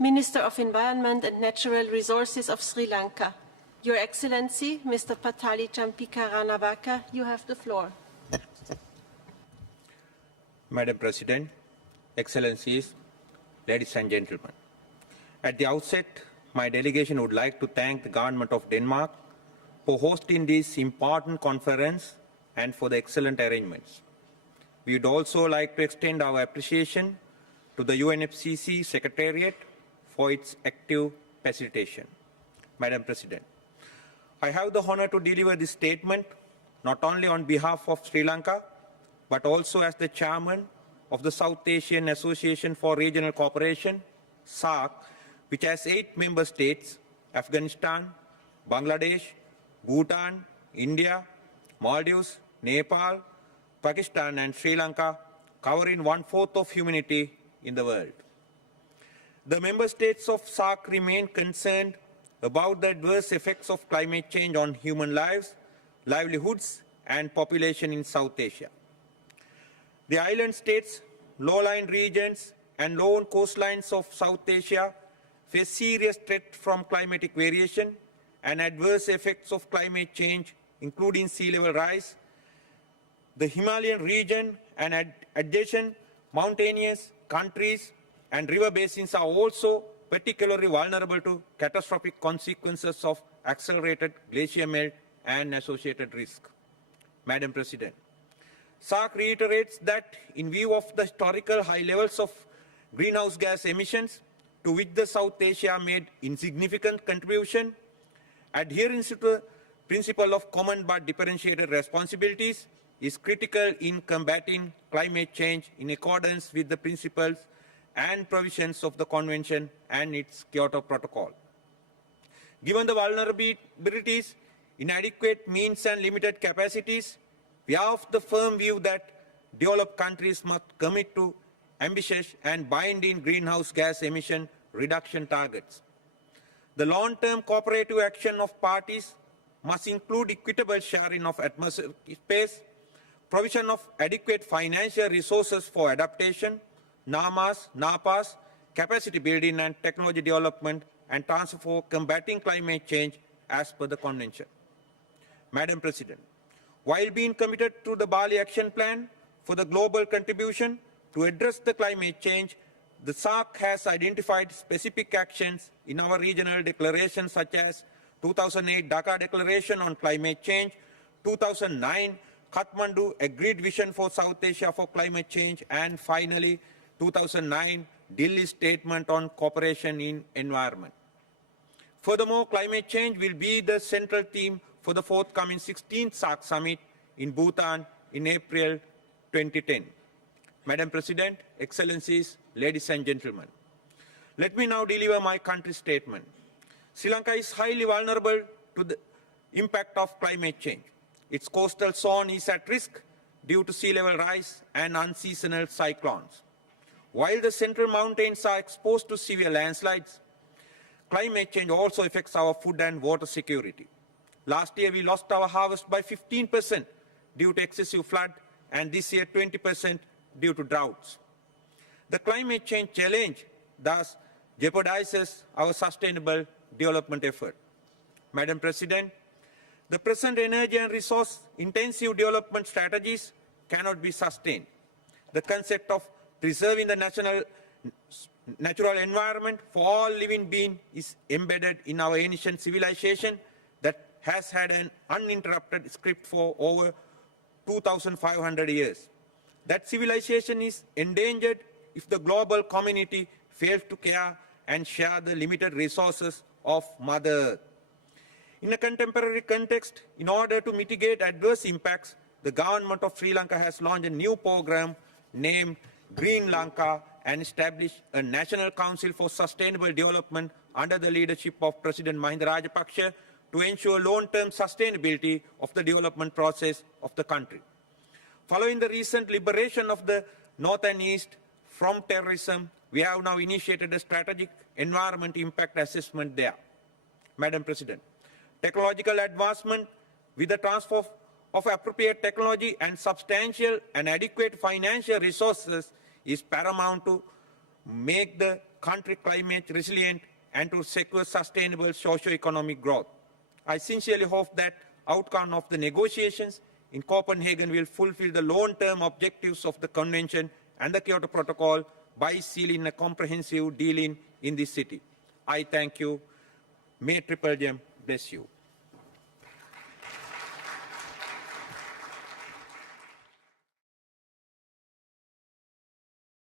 Minister of Environment and Natural Resources of Sri Lanka. Your Excellency, Mr. Patali Champika Ranavaka, you have the floor. Madam President, Excellencies, ladies and gentlemen. At the outset, my delegation would like to thank the Government of Denmark for hosting this important conference and for the excellent arrangements. We would also like to extend our appreciation to the UNFCCC Secretariat for its active facilitation. Madam President, I have the honor to deliver this statement not only on behalf of Sri Lanka, but also as the chairman of the South Asian Association for Regional Cooperation, SAARC, which has 8 member states: Afghanistan, Bangladesh, Bhutan, India, Maldives, Nepal, Pakistan and Sri Lanka, covering 1/4 of humanity in the world. The member states of SAARC remain concerned about the adverse effects of climate change on human lives, livelihoods and population in South Asia. The island states, low-lying regions and lone coastlines of South Asia face serious threat from climatic variation and adverse effects of climate change, including sea level rise. The Himalayan region and adjacent mountainous countries and river basins are also particularly vulnerable to catastrophic consequences of accelerated glacier melt and associated risk. Madam President, SAARC reiterates that in view of the historical high levels of greenhouse gas emissions to which the South Asia made insignificant contribution, adherence to the principle of common but differentiated responsibilities is critical in combating climate change in accordance with the principles and provisions of the Convention and its Kyoto Protocol. Given the vulnerabilities, inadequate means and limited capacities, we are of the firm view that developed countries must commit to ambitious and binding greenhouse gas emission reduction targets. The long-term cooperative action of parties must include equitable sharing of atmospheric space, provision of adequate financial resources for adaptation, NAPAs, capacity building and technology development, and transfer for combating climate change as per the Convention. Madam President, while being committed to the Bali Action Plan for the global contribution to address the climate change, the SAARC has identified specific actions in our regional declarations such as 2008 Dhaka Declaration on Climate Change, 2009 Kathmandu Agreed Vision for South Asia for Climate Change, and finally 2009 Delhi Statement on Cooperation in Environment. Furthermore, climate change will be the central theme for the forthcoming 16th SAARC Summit in Bhutan in April 2010. Madam President, Excellencies, ladies and gentlemen, let me now deliver my country statement. Sri Lanka is highly vulnerable to the impact of climate change. Its coastal zone is at risk due to sea level rise and unseasonal cyclones. While the central mountains are exposed to severe landslides, climate change also affects our food and water security. Last year, we lost our harvest by 15% due to excessive flood, and this year 20% due to droughts. The climate change challenge thus jeopardizes our sustainable development effort. Madam President, the present energy and resource-intensive development strategies cannot be sustained. The concept of preserving the natural environment for all living beings is embedded in our ancient civilization that has had an uninterrupted script for over 2,500 years. That civilization is endangered if the global community fails to care and share the limited resources of Mother Earth. In a contemporary context, in order to mitigate adverse impacts, the government of Sri Lanka has launched a new program named Green Lanka and established a National Council for Sustainable Development under the leadership of President Mahinda Rajapaksa to ensure long-term sustainability of the development process of the country. Following the recent liberation of the North and East from terrorism, we have now initiated a strategic environment impact assessment there. Madam President, technological advancement with the transfer of appropriate technology and substantial and adequate financial resources is paramount to make the country climate resilient and to secure sustainable socio-economic growth. I sincerely hope that outcome of the negotiations in Copenhagen will fulfill the long-term objectives of the Convention and the Kyoto Protocol by sealing a comprehensive deal in this city. I thank you. May Triple Gem bless you.